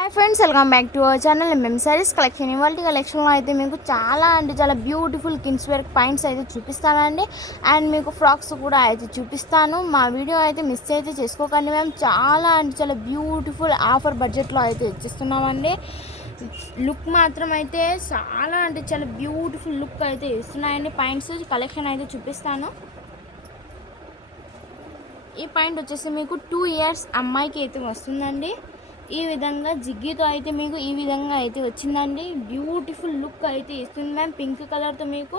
Hi friends, welcome back to our channel MM saris collection. ఇవాళ కలెక్షన్లో అయితే మీకు చాలా బ్యూటిఫుల్ కిడ్స్ వేర్ పాయింట్స్ అయితే చూపిస్తానండి. అండ్ మీకు ఫ్రాక్స్ కూడా అయితే చూపిస్తాను. మా వీడియో అయితే మిస్ అయితే చేసుకోకండి. మేము చాలా బ్యూటిఫుల్ ఆఫర్ బడ్జెట్లో అయితే ఇచ్చిస్తున్నామండి. లుక్ మాత్రం అయితే చాలా బ్యూటిఫుల్ లుక్ అయితే ఇస్తున్నాయండి. పాయింట్స్ కలెక్షన్ అయితే చూపిస్తాను. ఈ పాయింట్ వచ్చేసి మీకు 2 years అమ్మాయికి అయితే వస్తుందండి. ఈ విధంగా జిగ్గితో అయితే మీకు ఈ విధంగా అయితే వచ్చిందండి. బ్యూటిఫుల్ లుక్ అయితే ఇస్తుంది మ్యామ్. పింక్ కలర్తో మీకు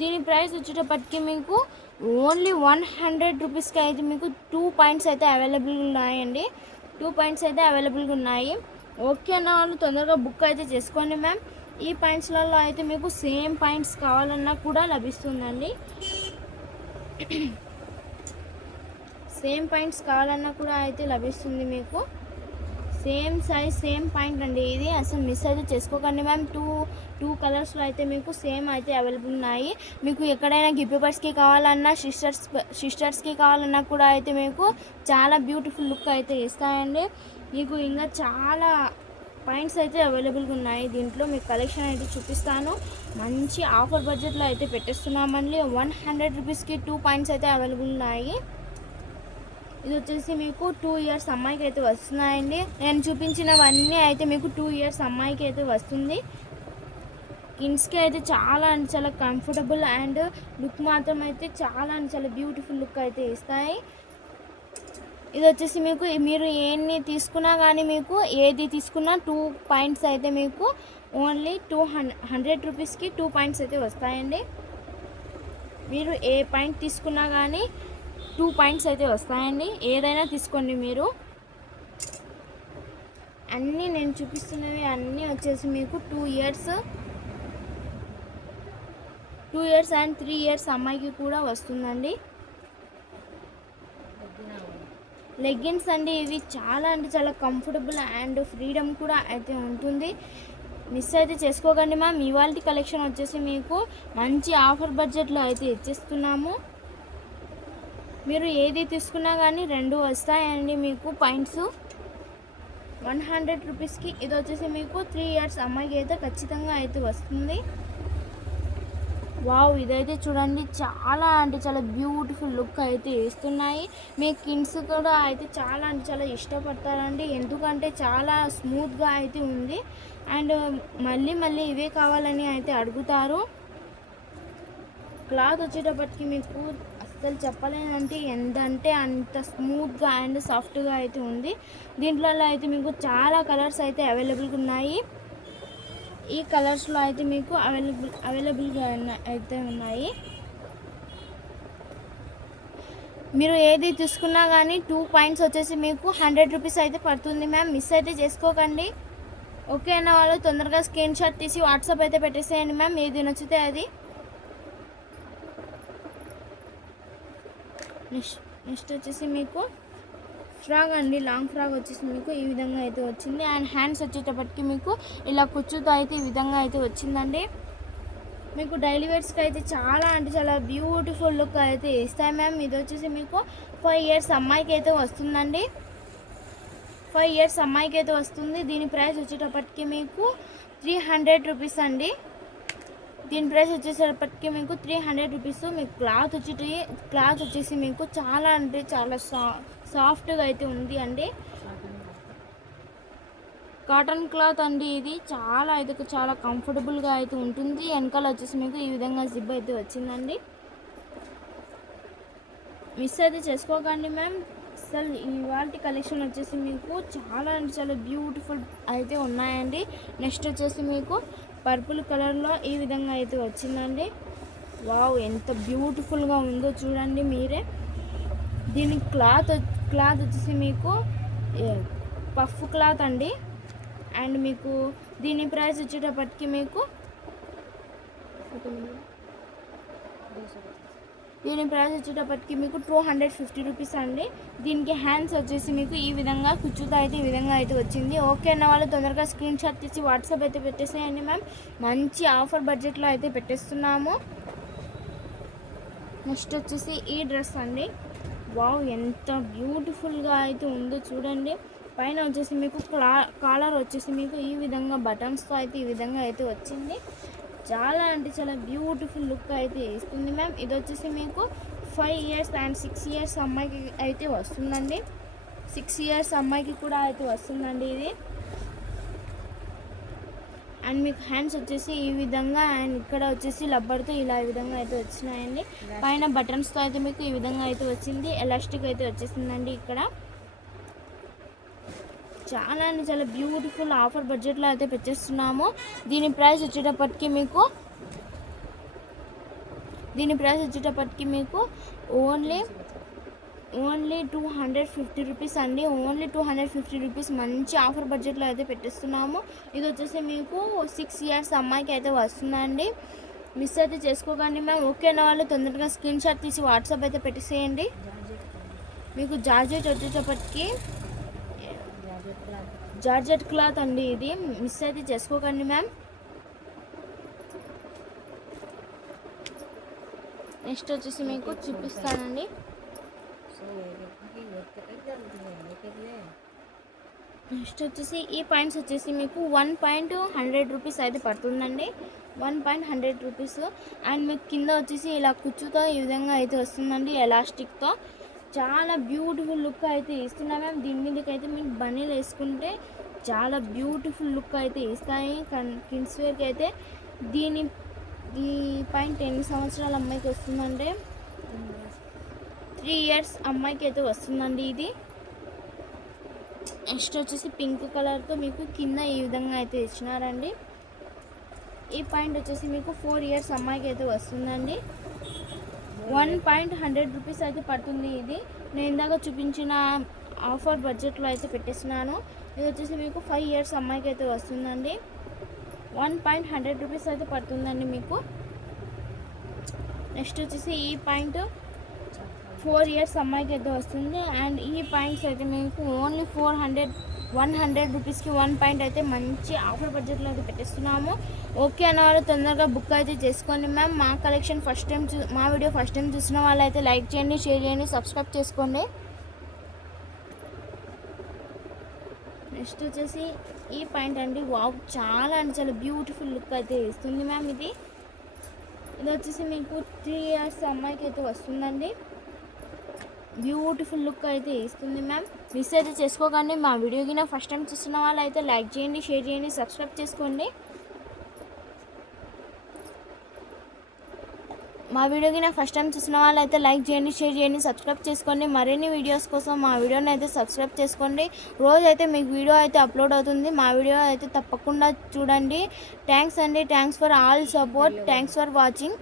దీని ప్రైస్ వచ్చేటప్పటికి మీకు ఓన్లీ 100 రూపీస్కి అయితే మీకు 2 పాయింట్స్ అయితే అవైలబుల్గా ఉన్నాయండి. 2 పాయింట్స్ అయితే అవైలబుల్గా ఉన్నాయి. ఓకే అన్న వాళ్ళు తొందరగా బుక్ అయితే చేసుకోండి మ్యామ్. ఈ పాయింట్స్లలో అయితే మీకు సేమ్ పాయింట్స్ కావాలన్నా కూడా లభిస్తుందండి. సేమ్ పాయింట్స్ కావాలన్నా కూడా అయితే లభిస్తుంది మీకు. సేమ్ సైజ్ సేమ్ పాయింట్ అండి. ఇది అసలు మిస్ అయితే చేసుకోకండి మ్యామ్. టూ కలర్స్లో అయితే మీకు సేమ్ అయితే అవైలబుల్ ఉన్నాయి. మీకు ఎక్కడైనా గిఫ్ట్ కావాలన్నా సిస్టర్స్కి కావాలన్నా కూడా అయితే మీకు చాలా బ్యూటిఫుల్ లుక్ అయితే ఇస్తాయండి. మీకు ఇంకా చాలా పాయింట్స్ అయితే అవైలబుల్గా ఉన్నాయి. దీంట్లో మీకు కలెక్షన్ అయితే చూపిస్తాను. మంచి ఆఫర్ బడ్జెట్లో అయితే పెట్టేస్తున్నామండి. 100 రూపీస్కి 2 పాయింట్స్ అయితే అవైలబుల్ ఉన్నాయి. ఇది వచ్చేసి మీకు 2 years అమ్మాయికి అయితే వస్తున్నాయండి. నేను చూపించినవన్నీ అయితే మీకు 2 years అమ్మాయికి అయితే వస్తుంది. కిడ్స్కి అయితే చాలా కంఫర్టబుల్ అండ్ లుక్ మాత్రం అయితే చాలా బ్యూటిఫుల్ లుక్ అయితే ఇస్తాయి. ఇది వచ్చేసి మీకు మీరు ఏన్ని తీసుకున్నా కానీ మీకు ఏది తీసుకున్నా 2 పాయింట్స్ అయితే మీకు ఓన్లీ 100 రూపీస్కి 2 పాయింట్స్ అయితే వస్తాయండి. మీరు ఏ పాయింట్ తీసుకున్నా కానీ 2 పాయింట్స్ అయితే వస్తాయండి. ఏదైనా తీసుకోండి మీరు. అన్నీ నేను చూపిస్తున్నవి అన్నీ వచ్చేసి మీకు 2 years అండ్ 3 years అమ్మాయికి కూడా వస్తుందండి. లెగ్గిన్స్ అండి. ఇవి చాలా కంఫర్టబుల్ అండ్ ఫ్రీడమ్ కూడా అయితే ఉంటుంది. మిస్ అయితే చేసుకోకండి మ్యామ్. ఇవాళ కలెక్షన్ వచ్చేసి మీకు మంచి ఆఫర్ బడ్జెట్లో అయితే ఇచ్చేస్తున్నాము. మీరు ఏది తీసుకున్నా కానీ 2 వస్తాయండి మీకు పాయింట్స్ 100 రూపీస్కి. ఇది వచ్చేసి మీకు 3 years అమ్మాయికి అయితే ఖచ్చితంగా అయితే వస్తుంది. వావ్, ఇదైతే చూడండి చాలా బ్యూటిఫుల్ లుక్ అయితే ఇస్తున్నాయి. మీ కిడ్స్ కూడా అయితే చాలా ఇష్టపడతారండి. ఎందుకంటే చాలా స్మూత్గా అయితే ఉంది అండ్ మళ్ళీ ఇవే కావాలని అయితే అడుగుతారు. క్లాత్ వచ్చేటప్పటికి మీకు అస్సలు చెప్పలేనంటే ఎంతంటే అంత స్మూత్గా అండ్ సాఫ్ట్గా అయితే ఉంది. దీంట్లో అయితే మీకు చాలా కలర్స్ అయితే అవైలబుల్గా ఉన్నాయి. ఈ కలర్స్లో అయితే మీకు అవైలబుల్గా అయితే ఉన్నాయి. మీరు ఏది తీసుకున్నా కానీ 2 పాయింట్స్ వచ్చేసి మీకు 100 రూపీస్ అయితే పడుతుంది మ్యామ్. మిస్ అయితే చేసుకోకండి. ఓకే అన్న వాళ్ళు తొందరగా స్క్రీన్ షాట్ తీసి వాట్సాప్ అయితే పెట్టేసేయండి మ్యామ్. ఏది నచ్చితే అది. నెక్స్ట్ వచ్చేసి మీకు ఫ్రాక్ అండి. లాంగ్ ఫ్రాక్ వచ్చేసి మీకు ఈ విధంగా అయితే వచ్చింది. అండ్ హ్యాండ్స్ వచ్చేటప్పటికి మీకు ఇలా కుచ్చుతో అయితే ఈ విధంగా అయితే వచ్చిందండి. మీకు డైలీ వేర్స్కి అయితే చాలా బ్యూటిఫుల్ లుక్ అయితే ఇస్తాయి మ్యామ్. ఇది వచ్చేసి మీకు 5 years అమ్మాయికి అయితే వస్తుందండి. 5 years అమ్మాయికి అయితే వస్తుంది. దీని ప్రైస్ వచ్చేటప్పటికి మీకు 300 రూపీస్ అండి. దీని ప్రైస్ వచ్చేసేటప్పటికి మీకు 300 రూపీస్. మీకు క్లాత్ వచ్చేసి మీకు చాలా సాఫ్ట్గా అయితే ఉంది అండి. కాటన్ క్లాత్ అండి. ఇది చాలా కంఫర్టబుల్గా అయితే ఉంటుంది. వెనకాల వచ్చేసి మీకు ఈ విధంగా జిప్ అయితే వచ్చిందండి. మిస్ అయితే చేసుకోకండి మ్యామ్. అసలు ఇవాళ కలెక్షన్ వచ్చేసి మీకు చాలా బ్యూటిఫుల్ అయితే ఉన్నాయండి. నెక్స్ట్ వచ్చేసి మీకు పర్పుల్ కలర్లో ఈ విధంగా అయితే వచ్చిందండి. వావ్, ఎంత బ్యూటిఫుల్గా ఉందో చూడండి మీరే. దీని క్లాత్ వచ్చేసి మీకు పఫ్ క్లాత్ అండి. అండ్ మీకు దీని ప్రైస్ వచ్చేటప్పటికి మీకు 250 రూపీస్ అండి. దీనికి హ్యాండ్స్ వచ్చేసి మీకు ఈ విధంగా కుచ్చుతో అయితే ఈ విధంగా అయితే వచ్చింది. ఓకే అన్న వాళ్ళు తొందరగా స్క్రీన్ షాట్ తీసి వాట్సాప్ అయితే పెట్టేసేయండి మ్యామ్. మంచి ఆఫర్ బడ్జెట్లో అయితే పెట్టేస్తున్నాము. నెక్స్ట్ వచ్చేసి ఈ డ్రెస్ అండి. వావ్, ఎంత బ్యూటిఫుల్గా అయితే ఉందో చూడండి. పైన వచ్చేసి మీకు కాలర్ వచ్చేసి మీకు ఈ విధంగా బటన్స్తో అయితే ఈ విధంగా అయితే వచ్చింది. చాలా అంటే చాలా బ్యూటిఫుల్ లుక్ అయితే ఇస్తుంది మ్యామ్. ఇది వచ్చేసి మీకు 5 ఇయర్స్ అండ్ 6 ఇయర్స్ అమ్మాయికి అయితే వస్తుందండి. 6 ఇయర్స్ అమ్మాయికి కూడా అయితే వస్తుందండి ఇది. అండ్ మీకు హ్యాండ్స్ వచ్చేసి ఈ విధంగా అండ్ ఇక్కడ వచ్చేసి రబ్బర్తో ఇలా ఈ విధంగా అయితే వచ్చినాయండి. పైన బటన్స్తో అయితే మీకు ఈ విధంగా అయితే వచ్చింది. ఎలాస్టిక్ అయితే వచ్చేసిందండి ఇక్కడ. చాలా అంటే చాలా బ్యూటిఫుల్ ఆఫర్ బడ్జెట్లో అయితే పెట్టేస్తున్నాము. దీని ప్రైస్ వచ్చేటప్పటికి మీకు ఓన్లీ 250 రూపీస్ అండి. ఓన్లీ 250 రూపీస్ మంచి ఆఫర్ బడ్జెట్లో అయితే పెట్టేస్తున్నాము. ఇది వచ్చేసి మీకు 6 ఇయర్స్ అమ్మాయికి అయితే వస్తుందండి. మిస్ అయితే చేసుకోకండి మ్యామ్. ఓకే అన్న వాళ్ళు తొందరగా స్క్రీన్ షాట్ తీసి వాట్సాప్ అయితే పెట్టేసేయండి. మీకు జార్జెట్ వచ్చేటప్పటికి జార్జెట్ క్లాత్ అండి ఇది. మిస్ అయితే చేసుకోకండి మ్యామ్. నెక్స్ట్ వచ్చేసి మీకు చూపిస్తానండి. నెక్స్ట్ వచ్చేసి ఈ పాయింట్స్ వచ్చేసి మీకు 1.100 రూపీస్ అయితే పడుతుందండి. 1.100 రూపీస్. అండ్ మీకు కింద వచ్చేసి ఇలా కుచ్చుతో ఈ విధంగా అయితే వస్తుందండి, ఎలాస్టిక్తో. చాలా బ్యూటిఫుల్ లుక్ అయితే ఇస్తున్నా మ్యామ్. దీని మీదకి అయితే మీకు బనీలు వేసుకుంటే చాలా బ్యూటిఫుల్ లుక్ అయితే ఇస్తాయి. కిడ్స్ వేర్కి అయితే ఈ పాయింట్ 8 సంవత్సరాల అమ్మాయికి వస్తుందంటే 3 ఇయర్స్ అమ్మాయికి అయితే వస్తుందండి ఇది. నెక్స్ట్ వచ్చేసి పింక్ కలర్తో మీకు కింద ఈ విధంగా అయితే ఇచ్చినారండి. ఈ పాయింట్ వచ్చేసి మీకు 4 ఇయర్స్ అమ్మాయికి అయితే వస్తుందండి. 1.100 రూపీస్ అయితే పడుతుంది ఇది. నేను ఇందాక చూపించిన ఆఫర్ బడ్జెట్లో అయితే పెట్టేస్తున్నాను. ఇది వచ్చేసి మీకు 5 ఇయర్స్ అమ్మాయికి అయితే వస్తుందండి. 1.100 రూపీస్ అయితే పడుతుందండి మీకు. నెక్స్ట్ వచ్చేసి ఈ పాయింట్ 4 ఇయర్స్ అమ్మాయికి అయితే వస్తుంది. అండ్ ఈ పాయింట్స్ అయితే మీకు ఓన్లీ 100 రూపీస్కి 1 పాయింట్ అయితే మంచి ఆఫర్ బడ్జెట్లో అయితే పెట్టేస్తున్నాము. ఓకే అన్న వాళ్ళు తొందరగా బుక్ అయితే చేసుకోండి మ్యామ్. మా కలెక్షన్ మా వీడియో ఫస్ట్ టైం చూసిన వాళ్ళు అయితే లైక్ చేయండి, షేర్ చేయండి, సబ్స్క్రైబ్ చేసుకోండి. నెక్స్ట్ వచ్చేసి ఈ పాయింట్ అండి. వావ్, చాలా అంటే చాలా బ్యూటిఫుల్ లుక్ అయితే ఇస్తుంది మ్యామ్ ఇది. ఇది వచ్చేసి మీకు 3 ఇయర్స్ అమ్మాయికి అయితే వస్తుందండి. బ్యూటిఫుల్ లుక్ అయితే ఇస్తుంది మ్యామ్. మిస్ అయితే చేసుకోకండి. మా వీడియోకి ఫస్ట్ టైం చూస్తున్న వాళ్ళు అయితే లైక్ చేయండి, షేర్ చేయండి, సబ్స్క్రైబ్ చేసుకోండి. మా వీడియోకి ఫస్ట్ టైం చూసిన వాళ్ళు అయితే లైక్ చేయండి, షేర్ చేయండి, సబ్స్క్రైబ్ చేసుకోండి. మరిన్ని వీడియోస్ కోసం మా వీడియోని అయితే సబ్స్క్రైబ్ చేసుకోండి. రోజు అయితే మీకు వీడియో అయితే అప్లోడ్ అవుతుంది. మా వీడియో అయితే తప్పకుండా చూడండి. థ్యాంక్స్ అండి. Thanks for all support. Thanks for watching.